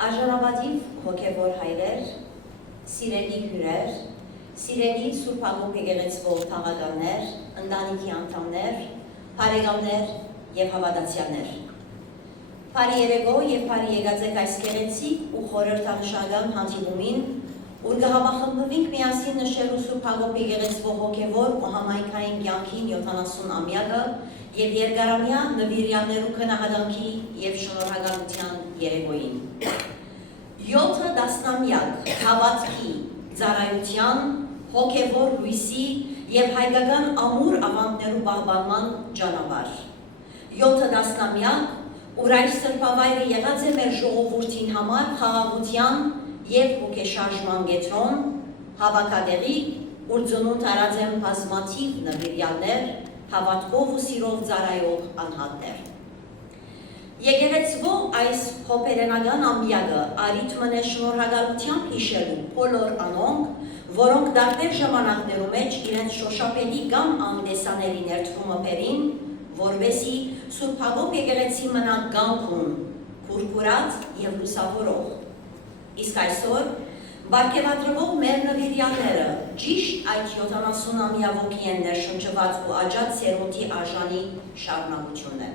Արժանապատիվ հոգևոր հայրեր, սիրելի հյուրեր, սիրելի Սուրբ Հակոբ եկեղեցվով թաղականներ, ընտանիքի անդամներ, բարեկամներ և հավատացյալներ։ Բարի երեկո և բարի եկած այս գեղեցիկ ու խորհրդանշական հանդիպումին, ուր կհամախմբվենք միասին նշելու Սուրբ Հակոբ եկեղեցվով հոգևոր ու համայնքային կյանքին 70-ամյակը և երկարամյա նվիրյալներու քննադատի և շնորհակալության երեկոյին։ 7 տասնամյակ հավատքի, ծառայության, հոգևոր լույսի և հայկական ամուր ավանդներու պահպանման ճանապարհ։ 7 տասնամյակ, ուր այս սրբավայրը եղած է մեր ժողովրդին համար խաղաղության և հոգեշարժման կետրոն, հավաքատեղի, ուր ծնունդ արած են բազմաթիվ նվիրյալներ, հավատքով ու սիրով ծառայող անհատներ։ Եկեղեցվո այս հոբելենական ամյակը արիթ մնե շնորհակալությամբ հիշելու բոլոր անոնք, որոնք տարբեր ժամանակներու մեջ իրենց շոշափելի կամ անտեսանելի ներդրումը բերին, որպեսզի Սուրբ Հակոբ եկեղեցի մնա կանգուն, քուրքուրած և լուսավորող։ Իսկ այսօր բարգեւատրվող մեր նվիրյալները ճիշտ այդ 70-ամյա ոգի են ներշնչված ու աջած սերունդի արժանի շարունակությունն է։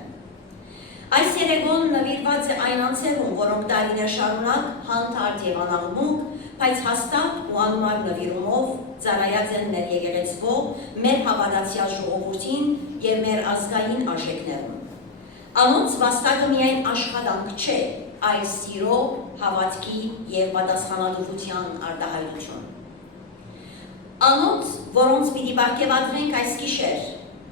Այս երեկոն նվիրված է այն անձերուն, որոնք տարիներ շարունակ հանդարտ եւ անաղմուկ, բայց հաստատ ու անմար նվիրումով ծառայած են մեր եկեղեցվով, մեր հավատացյալ ժողովրդին եւ մեր ազգային արժեքներուն։ Անոնց վաստակը միայն աշխատանք չէ, այլ սիրո, հավատքի եւ պատասխանատվության արտահայտություն։ Անոնց, որոնց պիտի բարգեւատրենք այս գիշեր,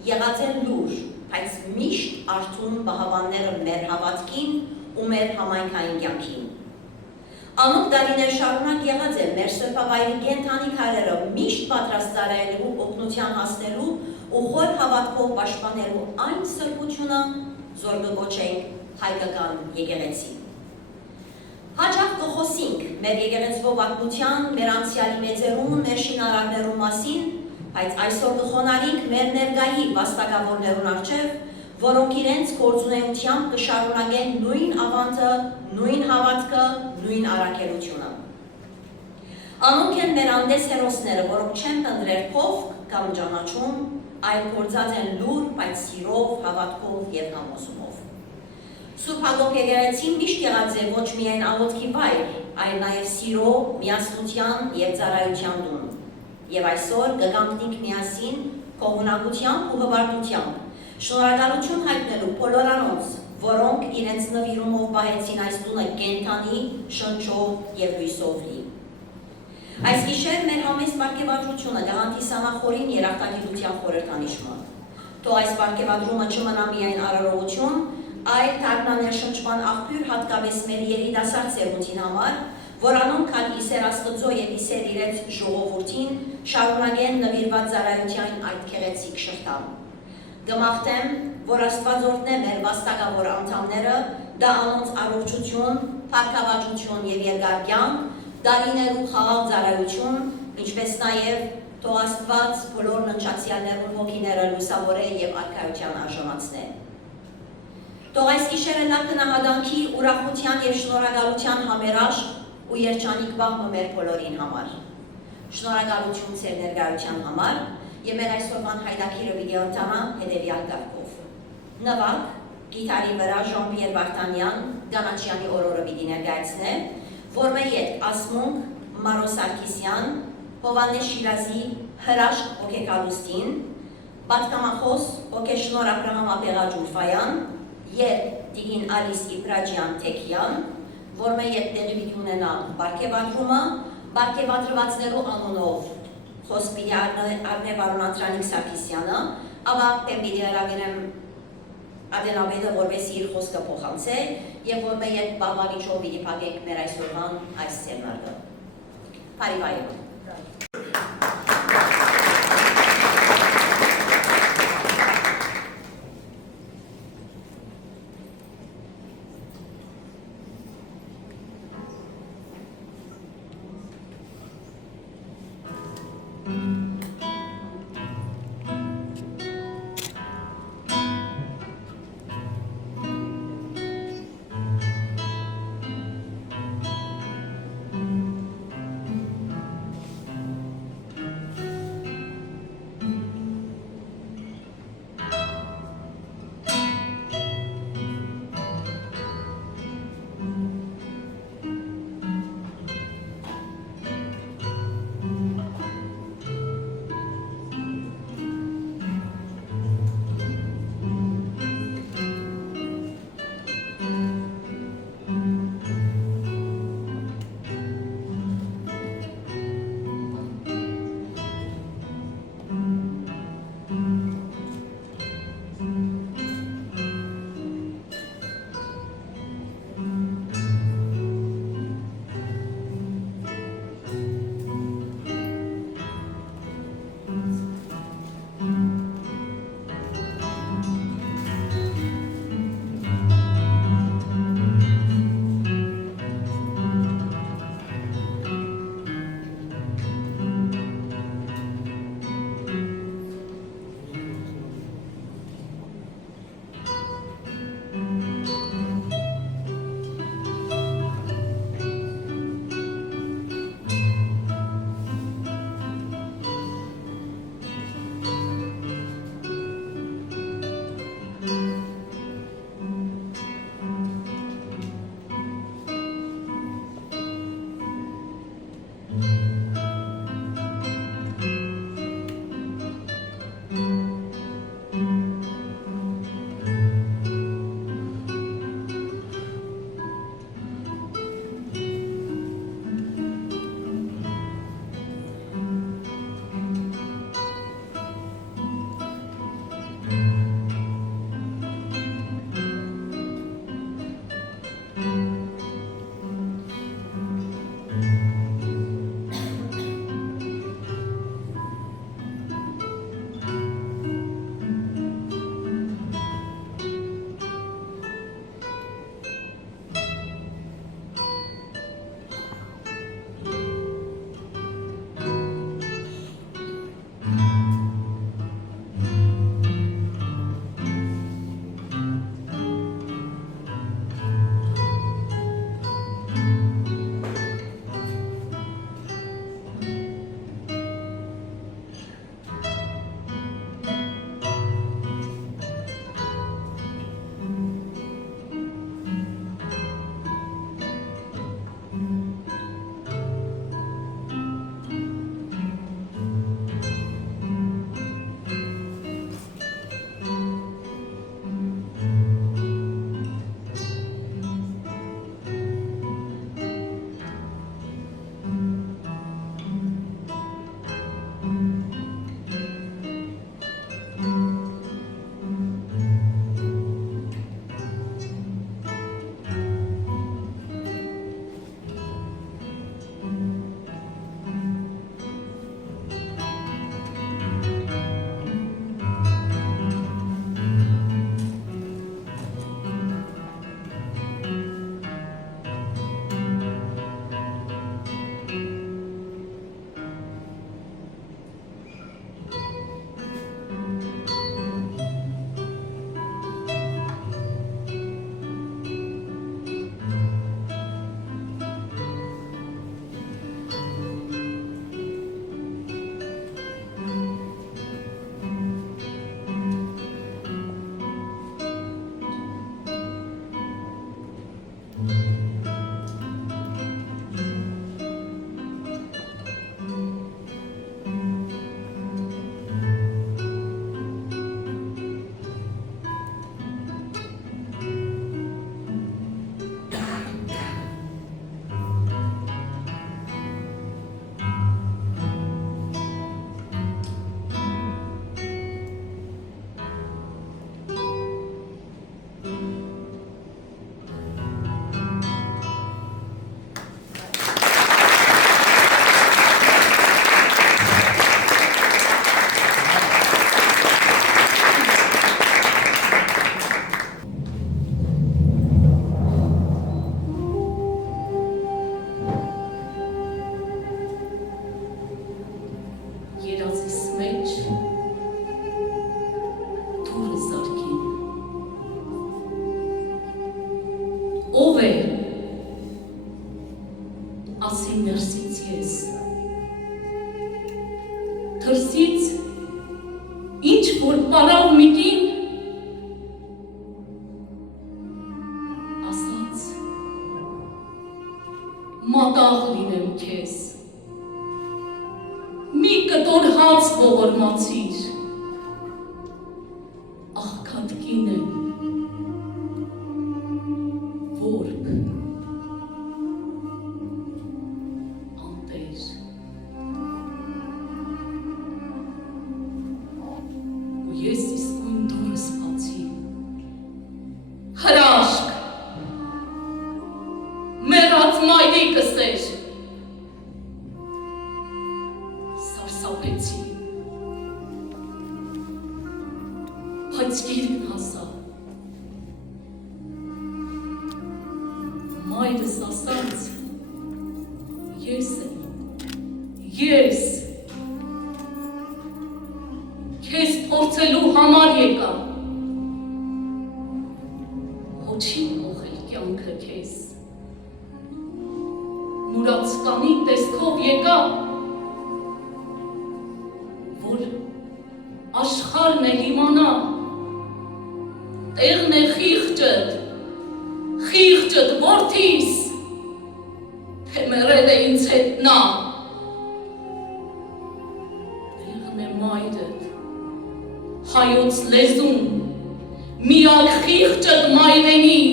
եղած են լուր, բայց միշտ արթուն պահապանները մեր հավատքին ու մեր համայնքային կյանքին։ Անոնք տարիներ շարունակ եղած են մեր սրբավայրի կենդանի քարերը միշտ պատրաստ ծառայելու, օգնության հասնելու ու խոր հավատքով պաշտպանելու այն սրբությունը, որ կոչենք հայկական եկեղեցի։ Հաճախ կխոսենք մեր եկեղեցվով ակնության, մեր անցյալի մեծերուն, մեր շինարարներու մասին, բայց այսօր կխոնարհենք մեր ներկայի վաստակավորներուն առջև, որոնք իրենց գործունեությամբ կշարունակեն նույն ավանդը, նույն հավատքը, նույն առաքելությունը։ Անոնք են մեր անդես հերոսները, որոնք չեն ընտրել փոխ կամ ճանաչում, այլ գործած են լուր, բայց սիրով, հավատքով և համոզումով։ Սուրբ Հակոբ եկեղեցին միշտ եղած է ոչ միայն աղոթքի վայր, այլ նաև սիրո, միասնության և ծառայության տուն։ Եվ այսօր կգանքնենք միասին քողունակությամբ ու հպարտությամբ, շնորհակալություն հայտնելու բոլոր անոնց, որոնք իրենց նվիրումով պահեցին այս տունը կենդանի, շնչով և լույսով լի։ Այս գիշեր մեր համեստ բարգեւատրությունը կհանդիսանա խորին երախտագիտության խորհրդանիշը։ Թող այս բարգեւատրումը չմնա միայն արարողություն, այլ դառնա ներշնչման աղբյուր հատկապես մեր երիտասարդ սերունդին համար, որ անոնք հալ իսեր Աստծո և իսեր իրենց ժողովրդին շարունակեն նվիրված ծառայության այդ գեղեցիկ շղթան։ Կմաղթեմ, որ Աստված օրհնե մեր վաստակավոր անդամները, դա անոնց առողջություն, փառքավաճություն և երկար կյանք, տարիներու խաղաղ ծառայություն, ինչպես նաև թող Աստված բոլոր ննջացյալներուն հոգիները լուսավորե և արքայության արժանացնե։ Թող այս գիշերը լավ գնահատանքի, ուրախության և շնորհակալության համերաշխ ու երջանիկ բախը մեր բոլորին համար։ Շնորհակալություն ձեր ներկայության համար և մեր այսօրվան հայտագիրը պիտի ընթանա հետևյալ կարգով։ Նվագ, գիտարի վրա Ժան-Պիեր Վարդանյան, Դանաչյանի օրորը պիտի ներկայացնե, որմեյետ ասմունք Մարո Սարգսյան, Հովհաննես Շիրազի հրաշք հոգեկալուստին, պատգամախոս հոգեշնոր Աբրահամ Աբեղաջ Ուրֆայան և Տիկին Ալիս Իբրաջյան Թեքյան, որմեյետ տեղի պիտի ունենա բարգեւատրումը, բարգեւատրվածներու անունով խոսք պիտի առնե պարոն Անդրանիկ Սարգսյանը, ապա պիտի հրավիրեմ Ադենաբեդը, որպեսզի իր խոսքը փոխանցե և որմեյետ բավարիչով պիտի փակենք մեր այսօրվան այս սեմինարը։ Բարի բայը։ ասի ներսից ես, թրսից ինչ որ պարավ մի կին, ասաց մատաղ լինեմ քեզ, մի կտոր հաց ողորմացիր, աղքատ կին եմ, որբ, անտեր, ու ես իսկույն դուրս բացի, հրաշք, մեռած մայրիկս էր, սարսափեցի, բայց գիրկն հասա, մայրս ասաց, ես եմ, ես, քեզ փորձելու համար եկա, հո չի փոխել կյանքը քեզ, մուրացկանի տեսքով եկա, որ աշխարհն էլ իմանա, տեղն է խիղճդ որդիս, թե մեռել է ինձ հետ նա, տեղն է մայրդ, հայոց լեզուն, միակ խիղճդ մայրենի,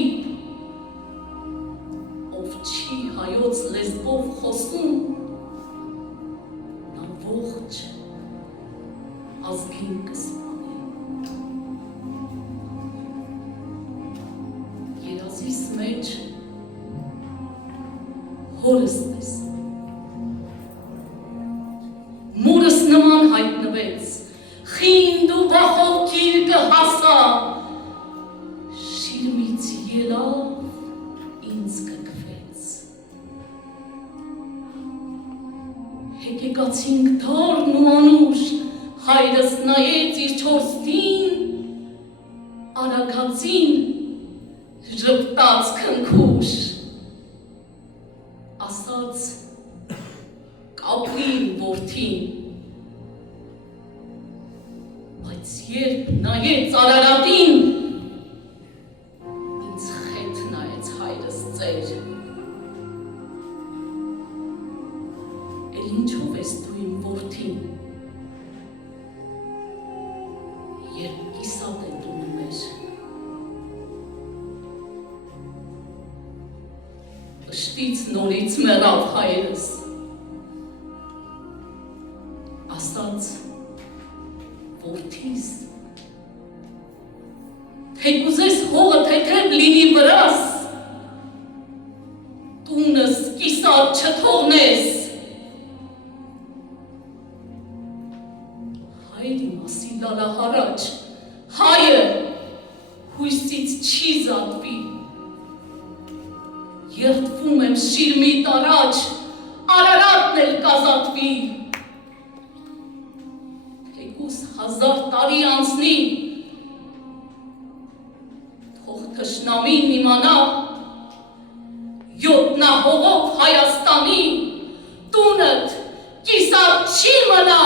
ով չի հայոց լեզվով խոսում, նա ողջ ազգին կսպանի, երազիս մեջ հորս տեսա, մորս նման հայտնվեց, խինդ ու վախով գիրկը հասա, շիրմից ելավ ինձ կգվեց, հեկեկացինք դառն ու անուշ, հայրս նայեց իր չորստին, արագացին ժպտաց քնքուշ, ասաց կապրին որդին, բայց երբ նայեց Արարատին, ինձ խեթ նայեց հայրս ծեր, էլ ինչով ես դու իմ որդին, երբ կիսատ է տունում էր, ըշտից նորից մեռավ հայրս, ասաց որդիս, թե կուզես հողը թեթև լինի վրաս, տունս կիսատ չթողնես, հայրի մասի լալահարաչ, հայը հույսից չի զատվի, երդվում եմ շիրմի տարաջ, Արարատն էլ կազատվի, թեկուս 1000 տարի անցնի, թող թշնամին իմանա, յոտնահողով Հայաստանի, տունդ կիսատ չի մնա,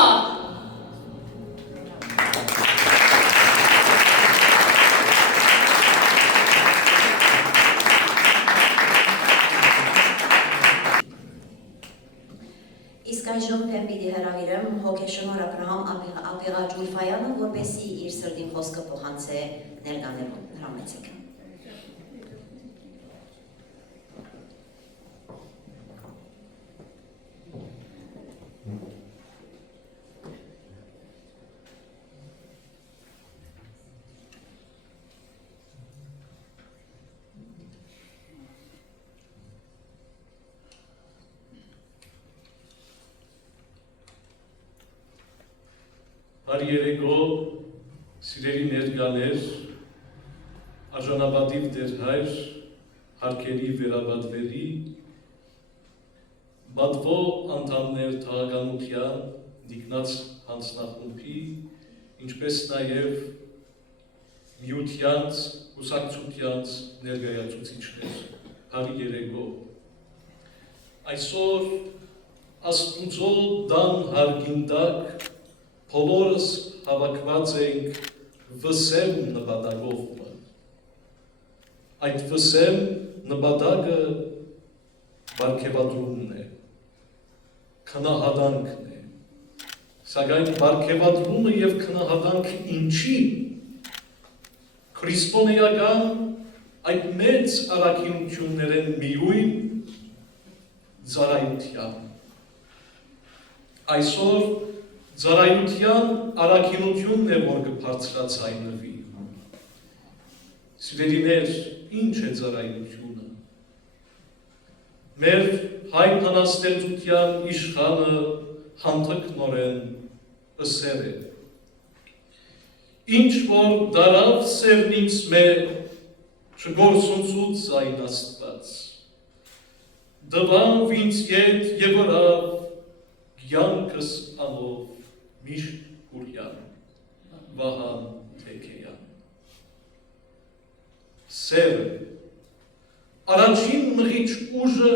Իսկ այժմ պիտի հրավիրեմ հոգեշնորհ Աբրահամ Աբեղաջ Ուլֆայանը, որպեսզի իր սրտի խոսքը փոխանցե ներկաներուն, հրամեցեք։ Երեկո, սիրելի ներկաներ, արժանապատիվ դեր հայր, հարկերի վերաբատվերի, բատվո անդամներ թաղականության, դիկնած հանձնախումբի, ինչպես նաև միությանց, ու սակցությանց ներգայացուցիչներ, հարի երեկո։ Այսօր Աստուծո դան հարգինտակ բոլորս հավաքված ենք վսեմ նպատակով մը։ Այդ վսեմ նպատակը բարգևատրումն է, քնահատանքն է, սակայն բարգևատրումը և քնահատանքը ինչի քրիստոնեական այդ մեծ առաքինություններ են միույն ծառայության։ Այսօր ծառայության առաքինությունն է, որ կբարձրացայնվի։ Սիրելիներ, ինչ է ծառայությունը։ Մեր հայ բանաստեղծության իշխանը հանդգնորեն ըսել է. Ինչ որ դարավ սերն ինձ մեր չգործունցուց զայն Աստված, դվան վինց ետ և վրավ գյանքս ամով միշտ կուրյան, Վահան Թեքեյան։ Սերը, առաջին մղիչ ուժը,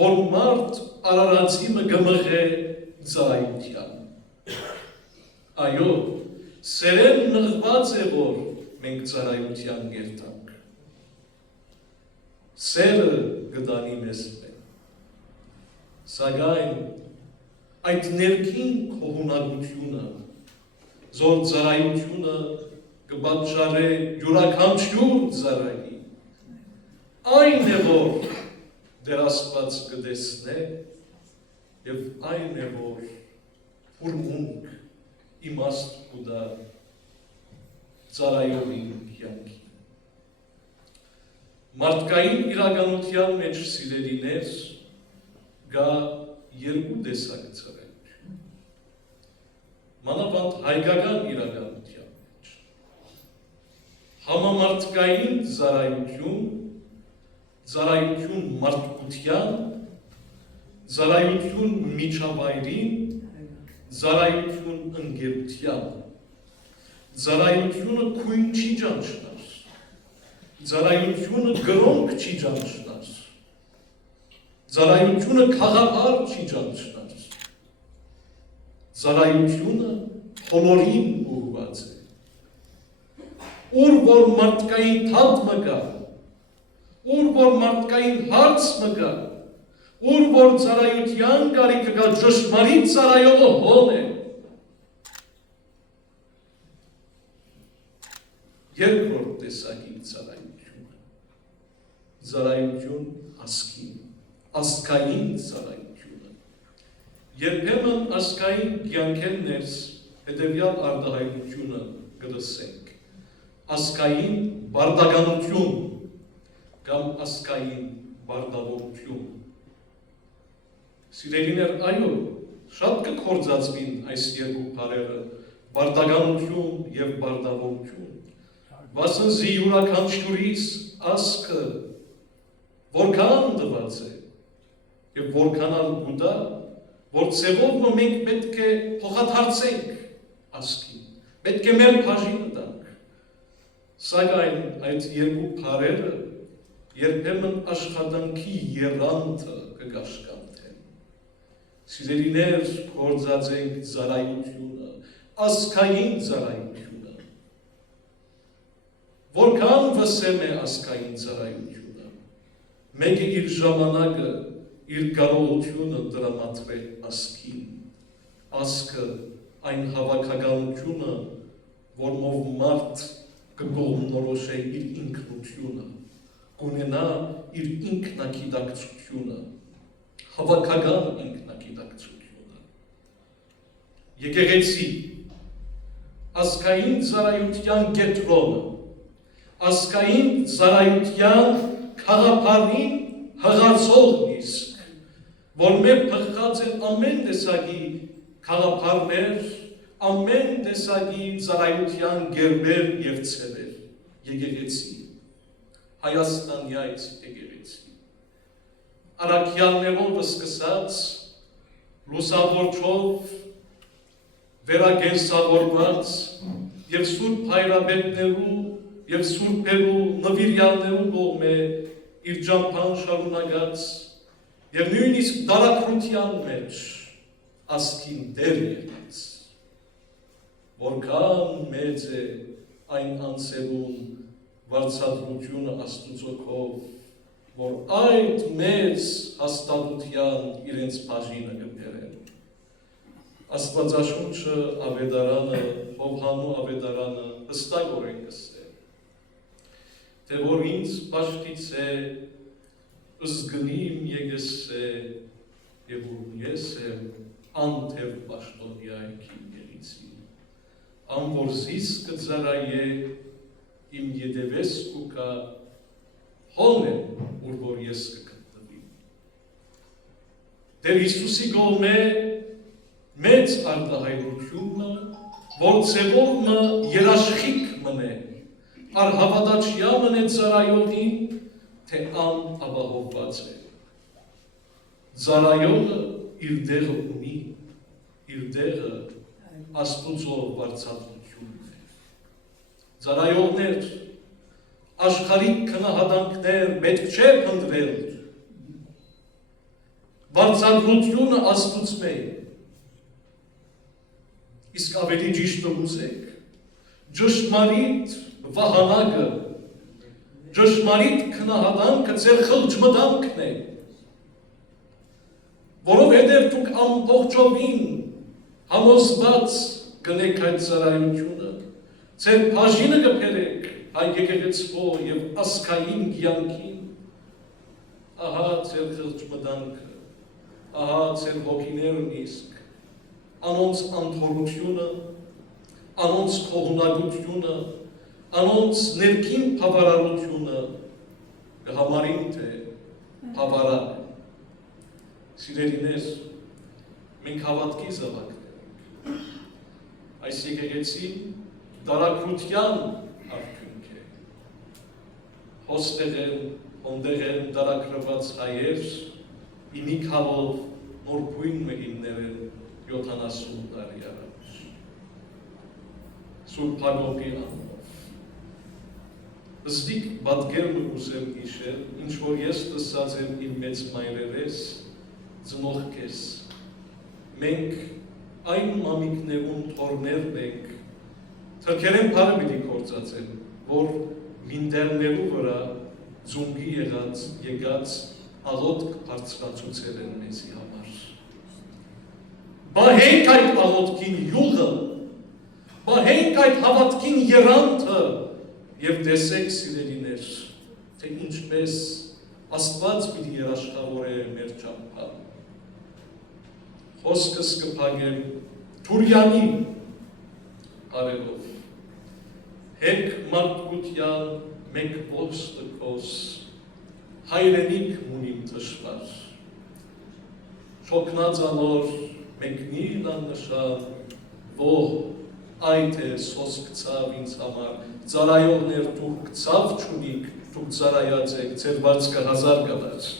որ մարդ արարածի մը գմղ է ծառայության։ Այո, սերեն մղված է, որ մենք ծառայության գերտանք։ Սերը գտանի մեզ մեն։ Սակայն այդ ներքին քողունակությունը, զոր ծառայությունը կպատճառե յուրաքանչյուր ծառայի, այն է, որ դեր Աստված կտեսնե, և այն է, որ ուրմունք իմաստ կուտա ծառայողի կյանքի։ Մարդկային իրականության մեջ, սիրելիներ, գա երկու տեսակ ծառայություն։ Մանավանդ հայկական իրականության մեջ։ Համամարտկային ծառայություն, ծառայություն մարդկության, ծառայություն միջավայրին, ծառայություն ընկերության, ծառայությունը քույն չի ճանչնար, ծառայությունը գրոնք չի ճանչնար, ծառայությունը քաղաքար չի ճանչնար, ծառայությունը բոլորին ուղղված է։ Ուր որ մարդկային թափ մը կա, ուր որ մարդկային հարց մը կա, ուր որ ծառայության կարիքը կա, ճշմարիտ ծառայողը հոն է։ Երկրորդ տեսակի ծառայությունը, ծառայություն ազգին, ազգային ծառայությունը։ Երբեմն ազգային կյանքեն ներս հետևյալ արտահայտությունը կտեսենք, ազգային բարդականություն կամ ազգային բարդավորություն։ Սիրելիներ, այո, շատ կքործածվին այս երկու բառերը, բարդականություն և բարդավորություն, վասնզի յուրաքանչյուրիս ազգը որքան տված է և որքանալ գուտա, որ ձևով մենք պետք է փոխադարձենք ազգին, պետք է մեր բաժինը տանք, սակայն այդ երկու բառերը երբեմն աշխատանքի եռանդը կկաշկանդեն։ Սիրելիներ, գործածենք ծառայությունը, ազգային ծառայությունը։ Որքան վսեմ է ազգային ծառայությունը, մեկը իր ժամանակը, իր կարողությունը տրամադրե ազգին, ազգը այն հավաքականությունը, որմով մարդ կգողմնորոշ է իր ինքնությունը, կունենա իր ինքնակիտակցությունը, հավաքական ինքնակիտակցությունը։ Եկեղեցի, ազգային ծառայության կենտրոնը, ազգային ծառայության քաղաքային հղացող իսկ, որ մեր փխած են ամեն տեսակի քաղաքարներ, ամեն տեսակի ծառայության գերբեր և ցևեր, եկեղեցի, Հայաստանյայց եկեղեցի։ Առաքյալներով սկսած, լուսավորչով, վերագենսավորված և սուրբ հայրապետներու և սուրբերու նվիրյալներու կողմէ իր ճամփան շարունակած Եվ նույնիսկ դարակրության մեջ ասկին դեր եղած, որքան մեծ է այն անցելուն վարձատրությունը Աստուծո քով, որ այդ մեծ հաստատության իրենց բաժինը կբերեն։ Աստվածաշունչը ավետարանը, Հովհաննու ավետարանը հստակորեն կսե, թե որ ինձ պաշտից է զգնիմ եկես է և որ ես եմ անթև պաշտոնյա եկիմ գերիցի, ան որ զիս կծարայե իմ ետևես կուկա հոն է, ուր որ ես կգտնվի։ Դեր Հիսուսի գողմե մեծ արտահայտությունը, որ ծևորմը երաշխիք մնե, ար հավատաչյա մնե ծարայողին, թե ան ապահովված է։ Ծարայողը իր դեղը ունի, իր դեղը Աստուծո վարձատրությունն է։ Ծարայողներ, աշխարհիկ քնահատանքներ պետք չէ փնտրել։ Վարձատրությունը Աստուծո է։ Իսկ ավելի ճիշտ ուզեք, ճշմարիտ վահանակը, ճշմարիտ քնահատանքը ձեր խղճմտանքն է, որովհետև դուք ամբողջովին համոզված կնեք այդ ծառայությունը, ձեր բաժինը կբերեք այդ եկեղեցվո և ասկային կյանքին, ահա ձեր խղճմտանքը, ահա ձեր հոգիներն իսկ, անոնց անթորությունը, անոնց քողունակությունը, անոնց ներքին բավարարությունը կհամարին թե բավարար է։ Սիրելիներ, մենք հավատքի զավակներ ենք։ Այս եկեղեցին դարակրության արդյունք է։ Հոստեղ են, հոնդեղ են դարակրված հայեր, իմիքավով նորբույն մհիններ են 70 տարի առաջ։ Սուրբ Հակոբի անունով։ Ըստիկ պատկերն ուզեմ իշել, ինչ որ ես տեսած եմ իմ մեծ մայրերես, ծնող քեզ, մենք այն մամիկներուն թորներն ենք, թրքերեն պարը պիտի կործացեն, որ մինդերներու վրա ձունգի եկած աղոտք բարձրացուցել են մեզի համար։ Բահենք այդ աղոտքին յուղը, բահենք այդ հավատքին երանթը և տեսեք սիրելիներ, թե ինչպես Աստված պիտի երաշխավոր է մեր ճամփա։ Խոսքս կփակեմ Թուրյանի արելով, հեք մարդկության մեկ ոստքոս, հայրենիք մունիմ թշվար, շոքնած անոր մեկնիլ աննշան, ոհ այդ է սոսկ ծավ ինձ համար, ծարայողներ դուք ծավ չունիք, դուք ծարայած եք, ձեր վարձկը 1000 գավաց։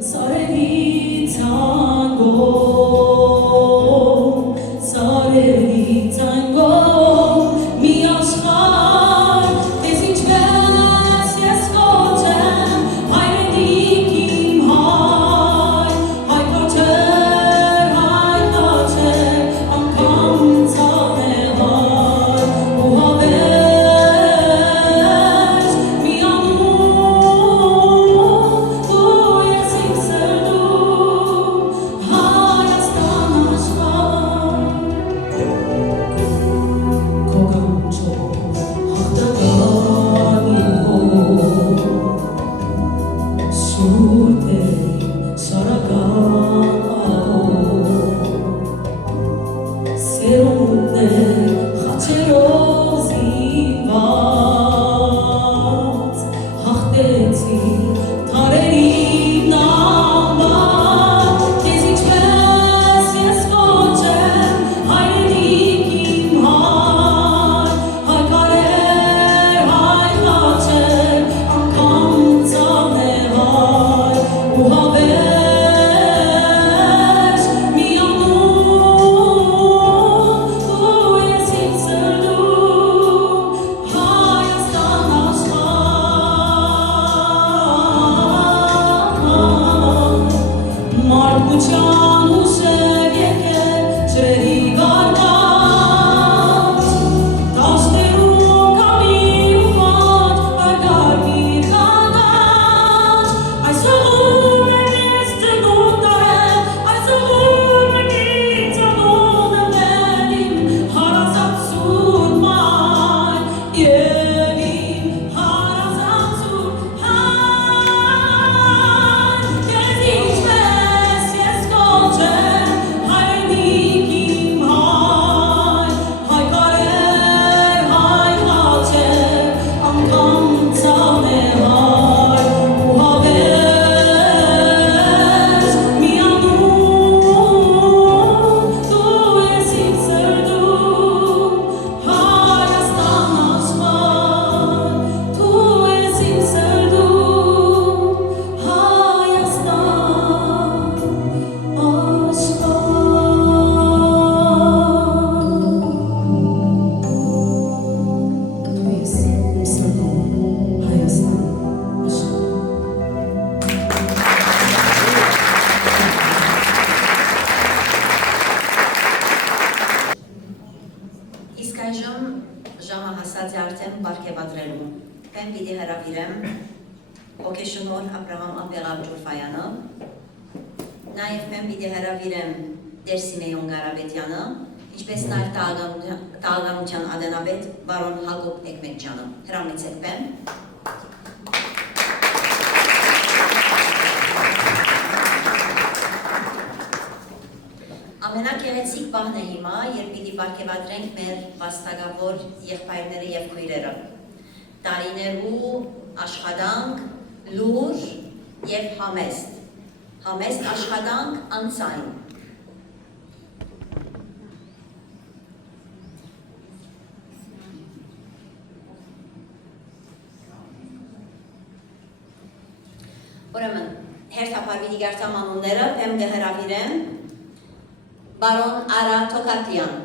Sareni tango Պեմ պիտի հրավիրեմ ոգեշնոր Աբրահամ Աբեղավ Ջուրֆայանը, նաև պեմ պիտի հրավիրեմ Տեր Սիմեոն Ղարաբետյանը, ինչպես նաև տաղականության ադենաբեդ բարոն Հակոբ Էկմեկջյանը։ Հրամեցեք պեմ։ Ամենակեղեցիկ պահն է հիմա, երբ պիտի պարգևատրենք մեր վաստակավոր եղբայրները և քույրերը։ Տարիներու աշխատանք, լուր և համեստ աշխատանք անցայն։ Ուրեմն, հերթապար պիտի գարտամ անունները, պեմ կհրավիրեմ բարոն Արա Թոքատյան։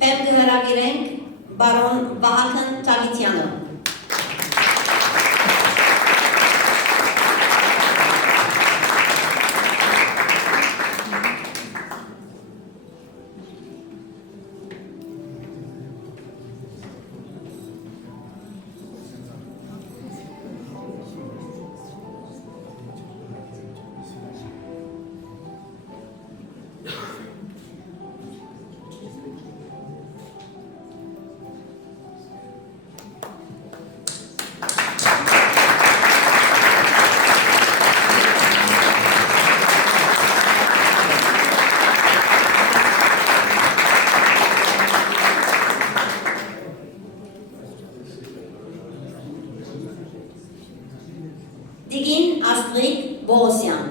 Պեմ կհրավիրենք բարոն Վահագն Տավիտյանը։ Տիկին Աստրիկ Բողոսյան։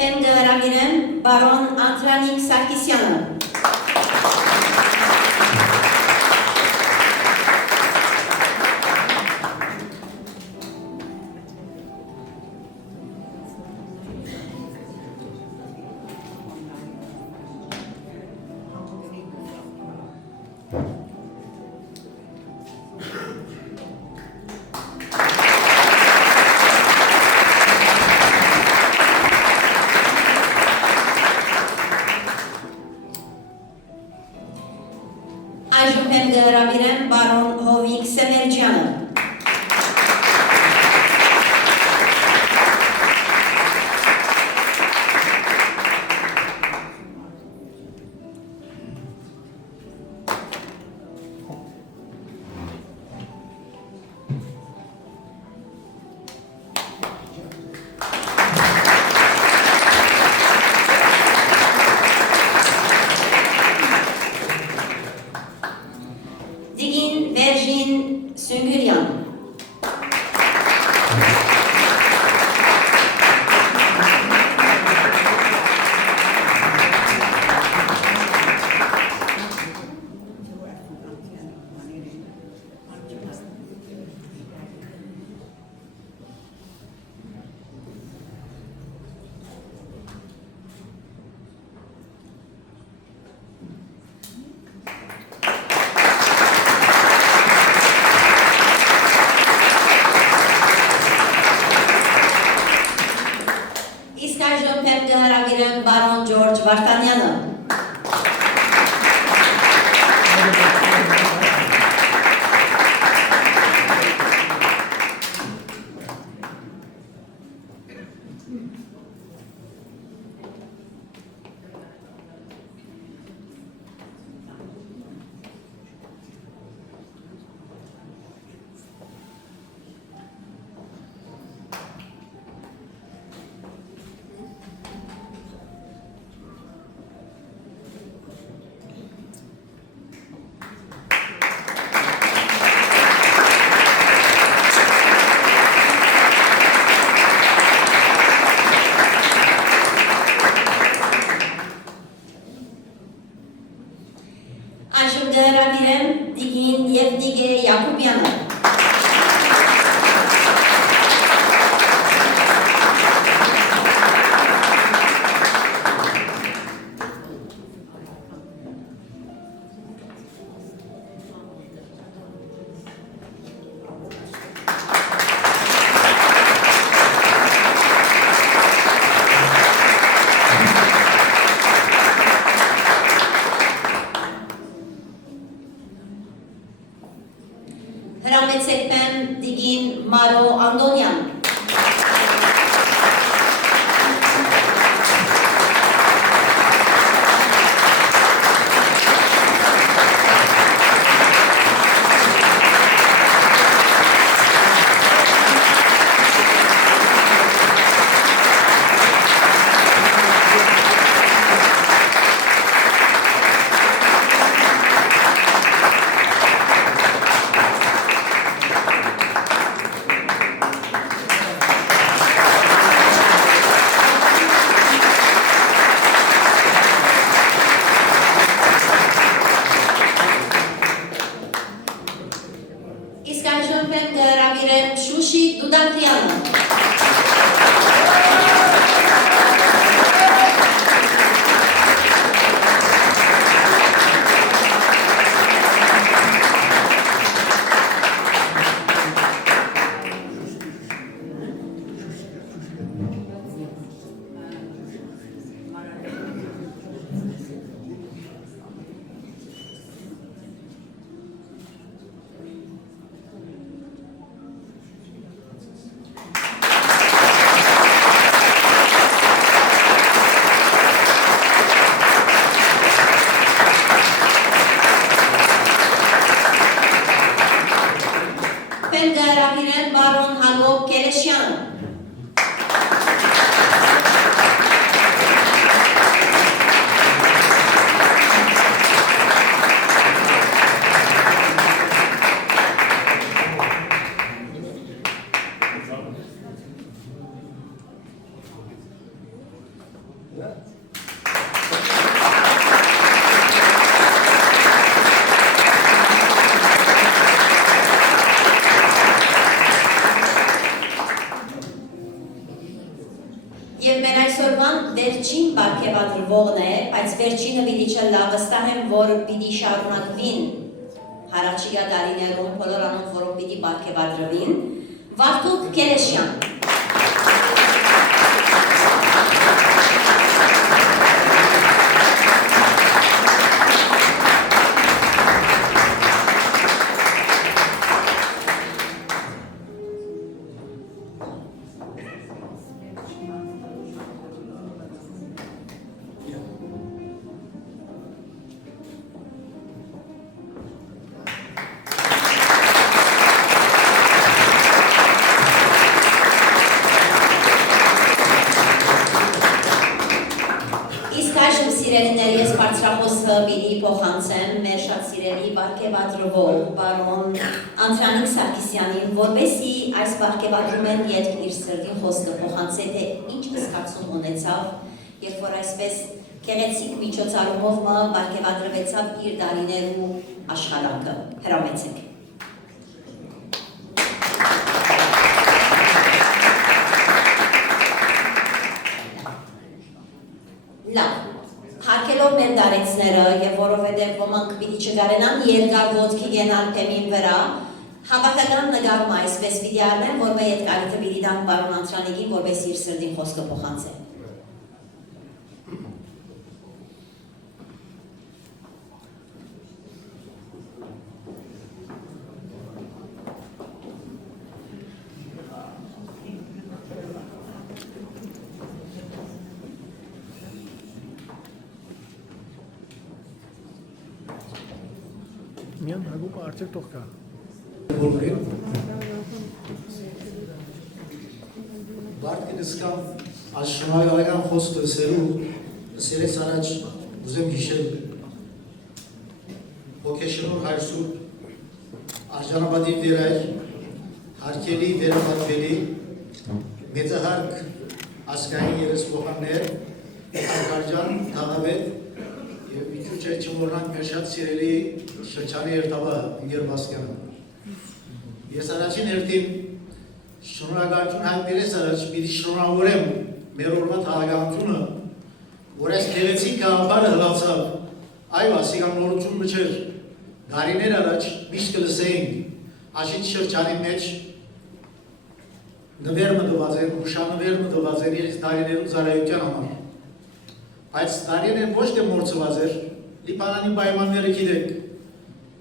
Pen գհրավիրեմ բարոն Անդրանիկ Սարգսյանը։ Այժմ pen գհրավիրեմ բարոն Հովիկ Սեմերջյանը։ Digin Verjin Süngüryan. Իսկ այժմ pen գհրավիրեմ բարոն Ջորջ Վարդանյանը։ Եվ մեր այսօրվան վերջին բարգեւադրվողն է, բայց վերջինը պիտի չլա, վստահ եմ, որ պիտի շարունակվին հարաճիգա դարիներում բոլոր անոնք, որոնք պիտի բարգեւադրվին, Վարդուկ Գերեշյան։ Սիրելիներ, ես բարձրախոսը պիտի փոխանցեմ մեր շատ սիրելի բարգեւադրվող պարոն Անդրանիկ Սարգսյանին, որպեսզի այս բարգեւադրումն ետք իր սրտին խոսքը փոխանցե, թե ինչ զգացում ունեցավ, երբ որ այսպես գեղեցիկ միջոցառումով բարգեւադրվեցավ իր դարիներու աշխարհակը։ Հրամեցեք։ Լավ, հարկելով մեր դարեցները և որովհետև ոմանք պիտի չգարենան երկար ոտքի գենալ թեմին վրա, հավաքական նգարում այսպես պիտի արնեմ, որ մեր ետկալիքը պիտի դան պարոն Անդրանիկին, որպես իր սրտին խոսքը փոխանցե։ Միան հագուպը արդյոք տող կա։ Բարդ կնսկամ աշխնագարական խոսքը սերու սերեց առաջ ուզեմ հիշել հոգեշնոր հայրսուր արժանապատիվ դերայր հարկելի վերապատվելի մեծահարկ ասկային երեսվողաններ արկարջան թաղավետ և իջուչ է չմորնանք մեր շատ սիրելի շրջանի երթավա ընգեր Բասկյանը։ Ես առաջին երթին շնորհակալություն հայտներես առաջ պիտի շնորհավորեմ մեր օրվա թաղականությունը, որ այս գեղեցիկ գաղափարը հղացավ, այո, ասիկան նորություն մչեր, դարիներ առաջ միշտ կլսեինք աշիտ շրջանի մեջ նվեր մտված են, հուշանվեր մտված են իրենց դարիներու ծառայության համար։ Բայց դարիներն ոչ թե մորցված էր, Լիբանանի պայմանները գիտեք,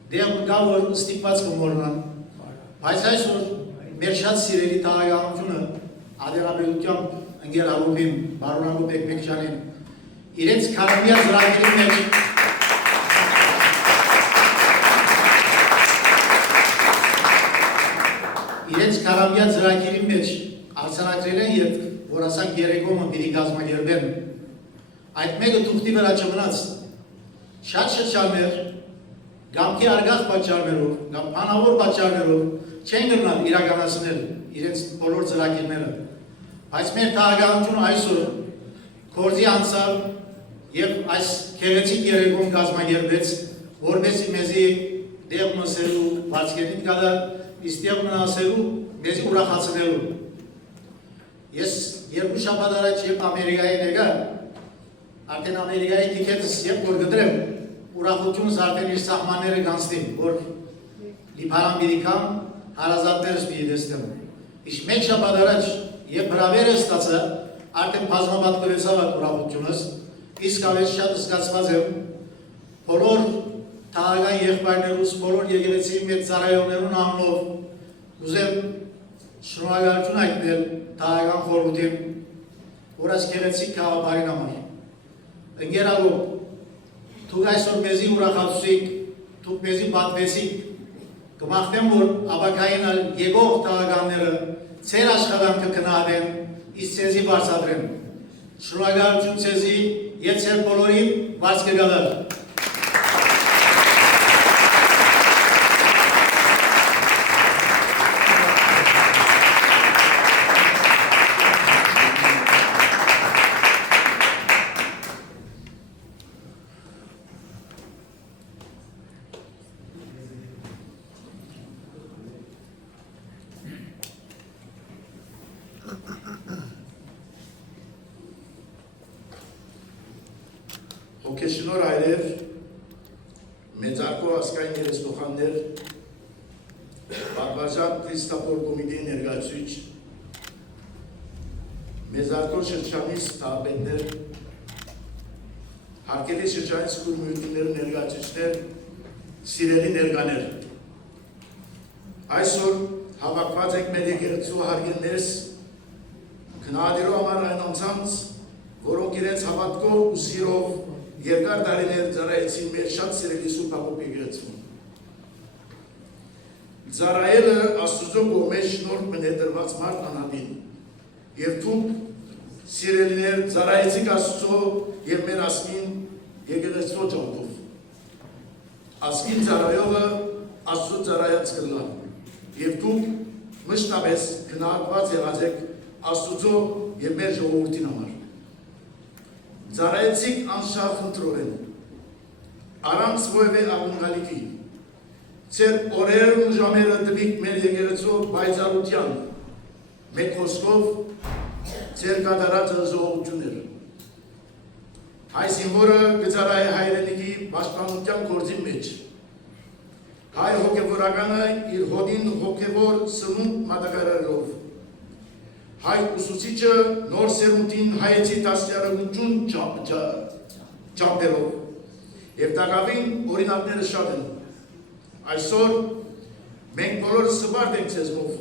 դեղ կա, որ ստիպված կմոռնան, բայց այսօր մեր շատ սիրելի թաղականությունը ադերաբերությամբ ընկեր Հակոբին, բարոն Հակոբ Էկմեկյանին, իրենց քարամյա ծրագրի մեջ իրենց քարամյա ծրագրի մեջ արձանագրել են և որ ասանք երեկոմը պիտի կազմակերպեն, այդ մեկը թուղթի վրա չմնաց, շատ շրջաններ, գամքի արգած պատճառներով, կամ բանավոր պատճառներով չեն գնալ իրականացնել իրենց բոլոր ծրագիրները, բայց մեր թաղականությունը այսօր գործի անցավ և այս գեղեցիկ երեկոմ կազմակերպեց, որպեսզի մեզի դեղ մսելու բացկենին կադար, իսկ դեղ մնասելու մեզի ուրախացնելու։ Ես երկու շաբաթ առաջ երբ Ամերիկայի եկա, արդեն Ամերիկայի տիկետս երբ որ գտրեմ, ուրախությունս արդեն իր սահմանները կանցնիմ, որ Լիբանան պիտի կամ հարազատներս պիտի տեսնեմ։ Իսկ մեկ շաբաթ առաջ երբ հրավերը ստացա, արդեն բազմապատկվեցավ այդ ուրախությունս, իսկապես շատ զգացված եմ բոլոր թաղական եղբայրներուս, բոլոր եկեղեցի մեծ ծառայողներուն անունով ուզեմ շնորհակալություն հայտնել թաղական խորհրդին, որ այս գեղեցիկ գաղափարին համար։ Ընկեր Հակոբ, դուք այսօր մեզի ուրախացուցիք, դուք մեզի պատվեցիք, կմաղթեմ, որ ապագային եկող թաղականները ձեր աշխատանքը գնահատեն, իսկ ձեզի բարձրացրեն։ Շնորհակալություն ձեզի և ձեր բոլորին բաց կգալար։ հոգեշնոր հայրեր, մեծարգո ասկային երեստոխաններ, պատվարժան Քրիստոֆոր կոմիտեի ներկայացուցիչ, մեծարգո շրջանի տաղապետներ, հարկելի շրջանի սկուր միությունների ներկայացուցիչներ, սիրելի ներկաներ։ Այսօր հավաքված ենք մեր եկեղեցու հարգելներս գնահատելու համար այն անձանց, որոնք իրենց հավատքով ու սիրով երկար տարիներ ծառայեցին մեր շատ սիրելի Սուրբ Հակոբ եկեղեցուն։ Ծառայելը Աստծո կողմից շնորհ մնետրված մարդ անհատին, եւ դուք սիրելիներ ծառայեցիք Աստծո եւ մեր ասկին եկեղեցու ջանքով։ Ասկին ծառայողը Աստծո ծառայած կլա, եւ դուք մշտապես գնահատված եղած եք Աստծո եւ մեր ժողովրդին համար։ Ծառայեցիք անշահ ընտրորեն, առանց որևէ աղմուկալիքի, ձեր օրերն ու ժամերը տվիք մեր եկեղեցու պայծառության, մեկ խոսքով ձեր կատարած զոհությունները։ Այս զինվորը կծառայի հայրենիքի պաշտպանության գործի մեջ։ Հայ հոգևորականը իր հոդին հոգևոր սնունդ մատակարարելով, հայ ուսուցիչը նոր սերունդին հայեցի դաստիարակություն ճամպելով, և տակավին օրինակները շատ են։ Այսօր մենք բոլորը սպարտ ենք ձեզնով,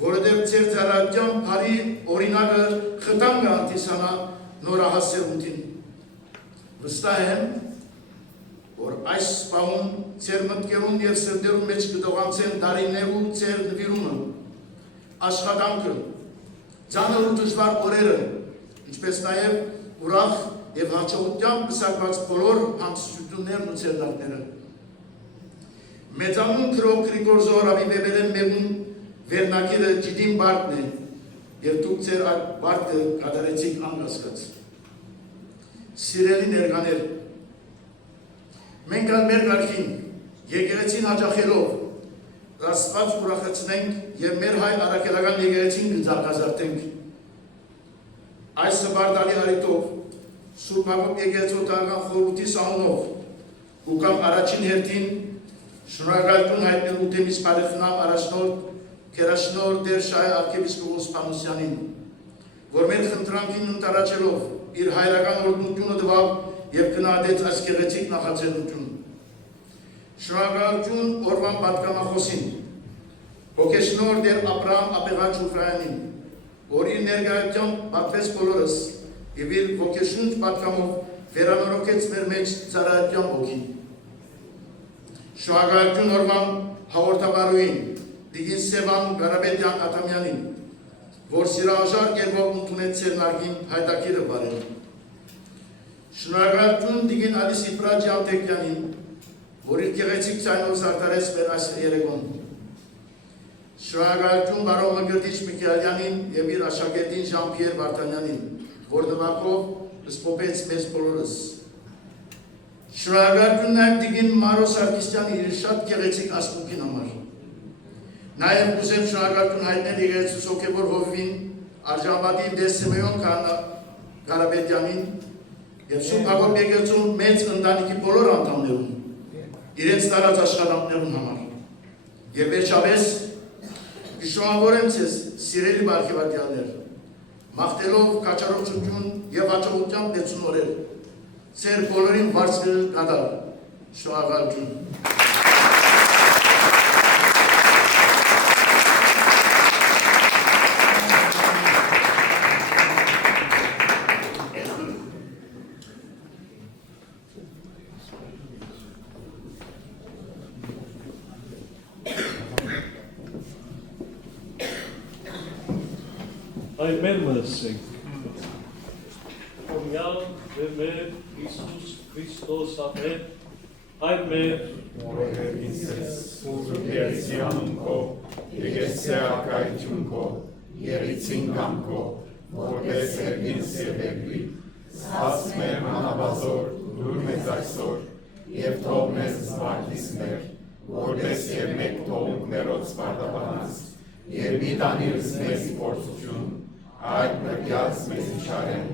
որովհետև ձեր ծառայության բարի օրինակը խթան կհանդիսանա նորահաս սերունդին։ Վստահ եմ, որ այս պահում ձեր մտքերուն և սրտերուն մեջ կտողանցեն դարիներու ձեր նվիրումը, աշխատանքը, ծանր ու դժվար օրերը, ինչպես նաև ուրախ և հաջողությամբ պսակված բոլոր հանգստություններն ու ցերնակները։ Մեծանուն քրոջ Գրիգոր Զոհրաբի Բեբելեն մեղուն վերնակիրը ջիդին բարտն է, և դուք ձեր այդ բարտը կատարեցիք անկասկած։ Սիրելի ներկաներ, մենք ան մեր կարգին, եկեղեցին հաճախելով, Աստված ուրախացնենք և մեր հայ առաքելական եկեղեցին կզարգազարդենք։ Այս սպարտալի առիթով Սուրբ Հակոբ եկեղեցու տարեկան խորհրդի սահմանով ու կամ առաջին հերթին շնորհակալություն հայտնելու թեմից բարեխնամ առաջնորդ Գերաշնորհ Տեր Շահե arczepiskopos Պանոսյանին, որ մեր խնդրանքին ընտարաչելով իր հայրական օրհնությունը տվավ և գնահատեց այս գեղեցիկ նախաձեռնություն։ Շնորհակալություն օրվան պատգամախոսին, հոգեշնորհ Տեր Աբրահամ Աբեղաչ Ուկրայանին, որ իր ներկայությամբ պատվեց բոլորս և իր ոգեշունչ պատգամով վերանորոգեց մեր մեջ ծառայության ոգին։ Շնորհակալություն օրվան հաղորդավարուին, Տիկին Սևան Ղարաբեդյան Աթամյանին, որ սիրահարժար կերպով ընդունեց ցերնարգին հայտակիրը բարել։ Շնորհակալություն Տիկին Ալիսի Պրաջյան Տեկյանին, որ իր գեղեցիկ ձայնով զարդարեց մեր այս երեկոն։ Շնորհակալություն բարոն Մկրտիչ Միքայելյանին և իր աշակերտին Ժան-Պիեր Վարդանյանին, որ նվագով սփոփեց մեզ բոլորս։ Շնորհակալություն նաև Տիկին Մարո Սարգսյանի իր շատ գեղեցիկ ասմունքին համար։ Նաև կուզեմ շնորհակալություն հայտնել եկեղեցու հոգևոր հովվին, արժանապատիվ Տեր Սեմեոն Ղարաբեդյանին և Սուրբ Հակոբ եկեղեցու մեծ ընտանիքի բոլոր անդամներուն, իրենց տարած աշխատանքներուն համար։ Եվ վերջապես կշնորհավորեմ ձեզ, սիրելի բարքեվատյաններ, մաղթելով կաչառողջություն և հաջողությամբ լեցուն օրեր, ձեր բոլորին բարձր կատար, շնորհակալություն։ Այ մեր մնացենք։ Օրյալ և մեր Իսուս Քրիստոս ապեր, այլ մեր Մորհերինսես, սուրբ երեսիանում քո, եկեսեակայություն քո, երիցին կամ քո, որպես հերգին սիրվեգվի, սաս մեր մանավազոր, դուր մեզ այսօր, և թող մեզ զվարդիս մեր, որպես և մեկ թողունք մերոց սպարտաբանած, և մի տանիրս մեզ փորձություն, այդ մրկյաց մեզ իչարեն,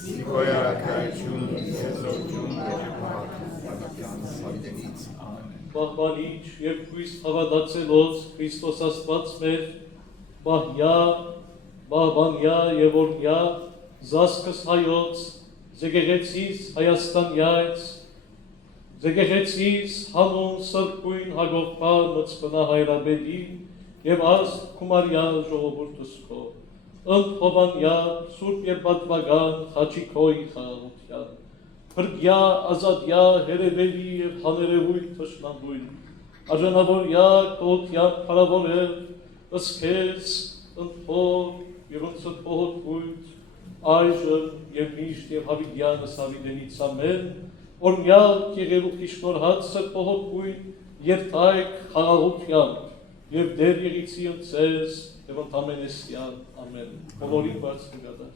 զիգոյարակայություն եզոջում երբակության սատենից, ամեն։ Բահբանիչ և կույս հավատացելոց Քրիստոս Աստված մեր, բահյա, բահբանյա և օրնյա, զասկս հայոց, զեգեղեցիս Հայաստանյայց, զեգեղեցիս հանուն սրկույն հագովպա մծկնա հայրաբեդի և ազ կումարյա ժողովուրդս քո, ընթովանյա սուրբ և բատվագան խաչիքոյի խաղաղության, Փրկյա, ազատյա, հերևելի և հաներևույթ թշնամույն, արժանավորյա, կողոքյան փարավորել, ըսքեզ, ընթով, և ընցըթողոտվույթ, այժմ և միշտ և հավիդյանս հավիդենից ամեն, օրնյալ կեղերուխի շնորհած սրպողոտվույն, երթայք խաղաղության, և դեր եղիցի ընցեզ, և ընդամենեսյան, ամեն, բոլորին բարձր գադա։